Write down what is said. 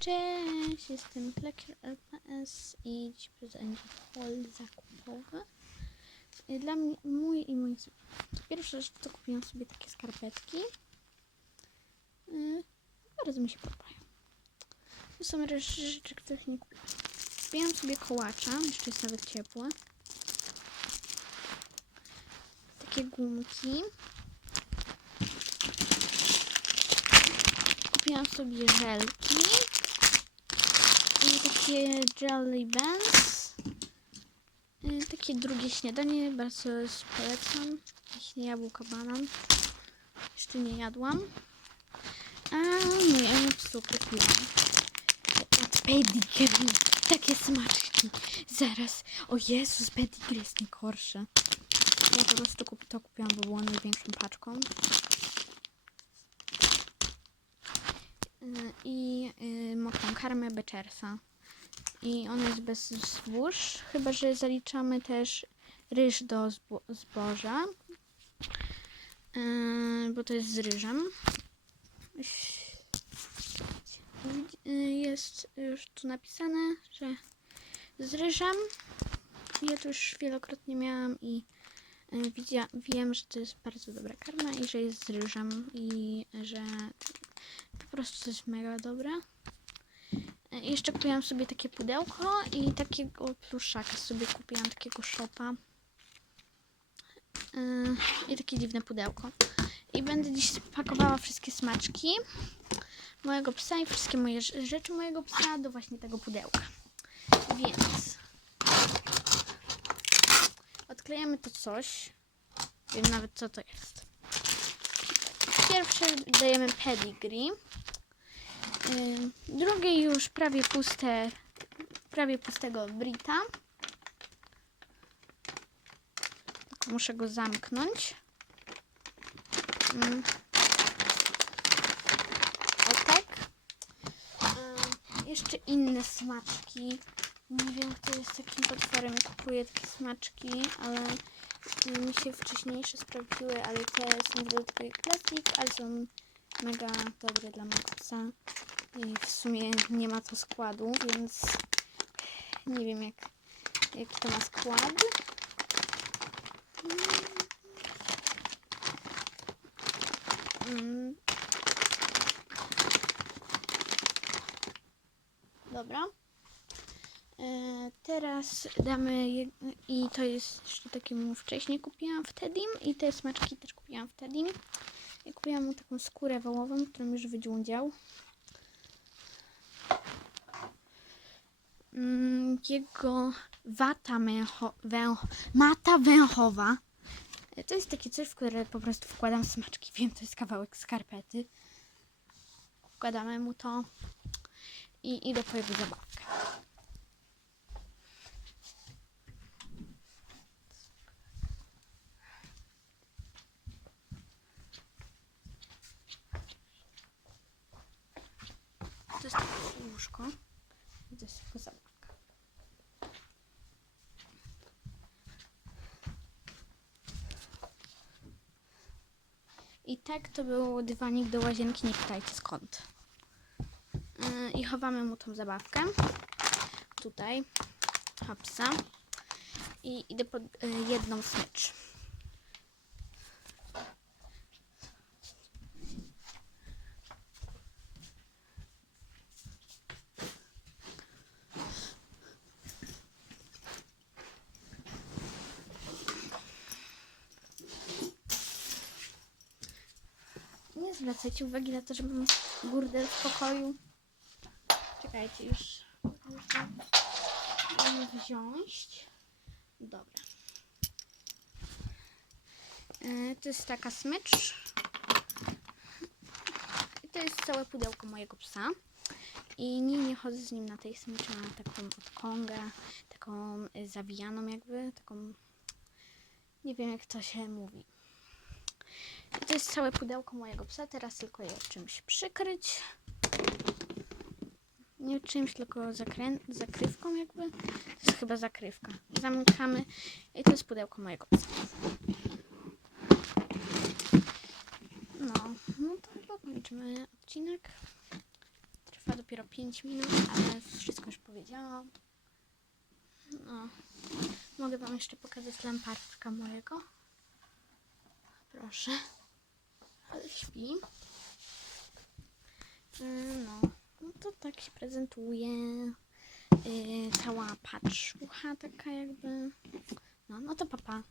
Cześć, jestem Flecker LPS i dziś będzie haul zakupowy. Dla mnie, mój i mój. Pierwsza rzecz to kupiłam sobie takie skarpetki. Yy, bardzo mi się podobają. To są rzeczy, których nie kupiłam. Kupiłam sobie kołacza, jeszcze jest nawet ciepłe. Takie gumki. Kupiłam sobie żelki takie jelly bands. Y, Takie drugie śniadanie, bardzo polecam. Właśnie jabłko, banan. Jeszcze nie jadłam. A nie, psu kupiłam. Pedigree. Takie smaczki. Zaraz. O Jezus, pedigree jest najgorsze. Ja po prostu to kupiłam, bo było największą paczką. Y, i y, mokrą karmę Bechersa. I ona jest bez zbóż, chyba że zaliczamy też ryż do zbo- zboża, y, bo to jest z ryżem. Jest już tu napisane, że z ryżem. Ja to już wielokrotnie miałam i y, widzia- wiem, że to jest bardzo dobra karma i że jest z ryżem i że po prostu jest mega dobre. Jeszcze kupiłam sobie takie pudełko i takiego pluszaka sobie kupiłam, takiego shopa. Yy, I takie dziwne pudełko. I będę dziś pakowała wszystkie smaczki mojego psa i wszystkie moje rz- rzeczy mojego psa do właśnie tego pudełka. Więc odklejamy to coś. Wiem nawet co to jest. Pierwsze dajemy pedigree. Ym, Drugie już prawie puste, prawie pustego Brita. Tylko muszę go zamknąć. Ym. O tak. Ym, Jeszcze inne smaczki. Nie wiem, kto jest takim potworem, jak kupuje takie smaczki, ale y, mi się wcześniejsze sprawdziły, ale te są dodatkowy jak plastik, ale są mega dobre dla mojego psa. I w sumie nie ma to składu, więc nie wiem jak, jaki to ma skład. Mm. Dobra. E, teraz damy i to jest jeszcze takie mu wcześniej kupiłam w i te smaczki też kupiłam w. I kupiłam mu taką skórę wołową, którą już wydziądział. Jego wata męcho, wę, mata węchowa. E, To jest takie coś, w które po prostu wkładam smaczki. Wiem, to jest kawałek skarpety. Wkładamy mu to i idę po jego zabawkę. To jest takie łóżko. I to jest jego zabawka. I tak to był dywanik do łazienki, nie pytajcie skąd. Yy, I chowamy mu tą zabawkę. Tutaj. Hopsa. I idę pod yy, jedną smycz. Zwracajcie uwagi na to, że mam burdel w pokoju. Czekajcie, już muszę wziąć. Dobra. E, To jest taka smycz. I to jest całe pudełko mojego psa. I nie, nie chodzę z nim na tej smyczy, mam taką odkągę, taką zawijaną jakby, taką, nie wiem jak to się mówi. I to jest całe pudełko mojego psa. Teraz tylko je czymś przykryć. Nie czymś, tylko zakrę- zakrywką jakby. To jest chyba zakrywka. Zamykamy. I to jest pudełko mojego psa. No, no to chyba kończymy odcinek. Trwa do dopiero 5 minut, ale wszystko już powiedziałam. No. Mogę wam jeszcze pokazać lamparczka mojego. Proszę. Ale śpi. Yy, No. no to tak się prezentuje. Yy, cała patrzucha taka jakby. No, no to papa.